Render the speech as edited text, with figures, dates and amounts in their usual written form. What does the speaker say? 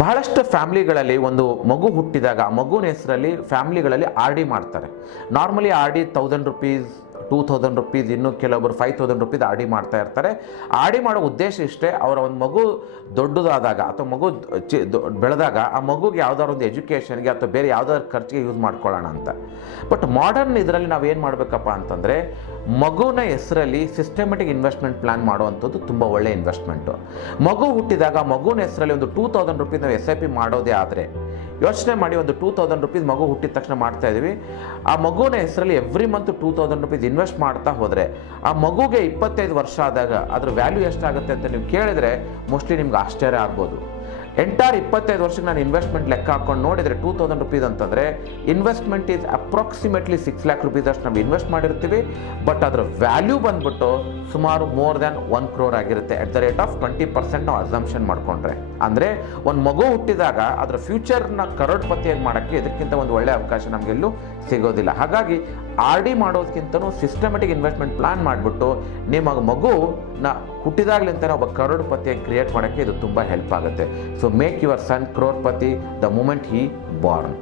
ಬಹಳಷ್ಟು ಫ್ಯಾಮ್ಲಿಗಳಲ್ಲಿ ಒಂದು ಮಗು ಹುಟ್ಟಿದಾಗ ಆ ಮಗುವಿನ ಹೆಸರಲ್ಲಿ ಫ್ಯಾಮ್ಲಿಗಳಲ್ಲಿ ಆರ್ ಡಿ ಮಾಡ್ತಾರೆ. Normally R D 1000 rupees, 2000 rupees, ಇನ್ನು ಕೆಲವೊಬ್ಬರು 5000 ರುಪೀಸ್ ಆರ್ ಡಿ ಮಾಡ್ತಾ ಇರ್ತಾರೆ. ಆರ್ ಡಿ ಮಾಡೋ ಉದ್ದೇಶ ಇಷ್ಟೇ, ಅವರ ಒಂದು ಮಗು ದೊಡ್ಡದಾದಾಗ ಅಥವಾ ಮಗು ಬೆಳೆದಾಗ ಆ ಮಗುಗೆ ಯಾವುದಾದ್ರು ಒಂದು ಎಜುಕೇಷನ್ಗೆ ಅಥವಾ ಬೇರೆ ಯಾವುದಾದ್ರು ಖರ್ಚಿಗೆ ಯೂಸ್ ಮಾಡ್ಕೊಳ್ಳೋಣ ಅಂತ. ಬಟ್ ಮಾಡರ್ನ್ ಇದರಲ್ಲಿ ನಾವೇನು ಮಾಡಬೇಕಪ್ಪ ಅಂತಂದರೆ, ಮಗುವಿನ ಹೆಸರಲ್ಲಿ ಸಿಸ್ಟಮೆಟಿಕ್ ಇನ್ವೆಸ್ಟ್ಮೆಂಟ್ ಪ್ಲ್ಯಾನ್ ಮಾಡುವಂಥದ್ದು ತುಂಬ ಒಳ್ಳೆಯ ಇನ್ವೆಸ್ಟ್ಮೆಂಟು. ಮಗು ಹುಟ್ಟಿದಾಗ ಮಗುವಿನ ಹೆಸರಲ್ಲಿ ಒಂದು 2000 ರುಪೀಸ್ ನಾವು SIP ಮಾಡೋದೇ ಆದರೆ, ಯೋಚನೆ ಮಾಡಿ, ಒಂದು 2000 ರುಪೀಸ್ ಮಗು ಹುಟ್ಟಿದ ತಕ್ಷಣ ಮಾಡ್ತಾ ಇದ್ದೀವಿ. ಆ ಮಗುವಿನ ಹೆಸರಲ್ಲಿ ಎವ್ರಿ ಮಂತ್ 2000 ರುಪೀಸ್ ಇನ್ವೆಸ್ಟ್ ಮಾಡ್ತಾ ಹೋದರೆ ಆ ಮಗುಗೆ 25 ವರ್ಷ ಆದಾಗ ಅದ್ರ ವ್ಯಾಲ್ಯೂ ಎಷ್ಟಾಗುತ್ತೆ ಅಂತ ನೀವು ಕೇಳಿದರೆ ಮೋಸ್ಟ್ಲಿ ನಿಮ್ಗೆ ಆಶ್ಚರ್ಯ ಆಗ್ಬೋದು. ಎಂಟೈರ್ 25 ವರ್ಷಕ್ಕೆ ನಾನು ಇನ್ವೆಸ್ಟ್ಮೆಂಟ್ ಲೆಕ್ಕ ಹಾಕೊಂಡು ನೋಡಿದರೆ 2000 ರುಪೀಸ್ ಅಂತಂದರೆ investment is approximately 6 lakh rupees ಅಷ್ಟು ನಾವು ಇನ್ವೆಸ್ಟ್ ಮಾಡಿರ್ತೀವಿ. ಬಟ್ ಅದರ ವ್ಯಾಲ್ಯೂ ಬಂದ್ಬಿಟ್ಟು ಸುಮಾರು ಮೋರ್ ದ್ಯಾನ್ 1 crore ಆಗಿರುತ್ತೆ. ಅಟ್ ದ ರೇಟ್ ಆಫ್ 20% ನಾವು ಅಸಂಪ್ಷನ್ ಮಾಡಿಕೊಂಡ್ರೆ, ಅಂದರೆ ಒಂದು ಮಗು ಹುಟ್ಟಿದಾಗ ಅದರ ಫ್ಯೂಚರ್ನ ಕರೋಡ್ಪತಿಯಾಗಿ ಮಾಡೋಕ್ಕೆ ಇದಕ್ಕಿಂತ ಒಂದು ಒಳ್ಳೆಯ ಅವಕಾಶ ನಮಗೆಲ್ಲೂ ಸಿಗೋದಿಲ್ಲ. ಹಾಗಾಗಿ ಆರ್ ಡಿ ಮಾಡೋದಕ್ಕಿಂತನೂ ಸಿಸ್ಟಮೆಟಿಕ್ ಇನ್ವೆಸ್ಟ್ಮೆಂಟ್ ಪ್ಲಾನ್ ಮಾಡಿಬಿಟ್ಟು ನಿಮ್ಮ ಮಗುನ ಹುಟ್ಟಿದಾಗಲಿಂತ ಒಬ್ಬ ಕರೋಡ್ಪತಿಯಾಗಿ ಕ್ರಿಯೇಟ್ ಮಾಡೋಕ್ಕೆ ಇದು ತುಂಬ ಹೆಲ್ಪ್ ಆಗುತ್ತೆ. So make your son crorepati the moment he Born.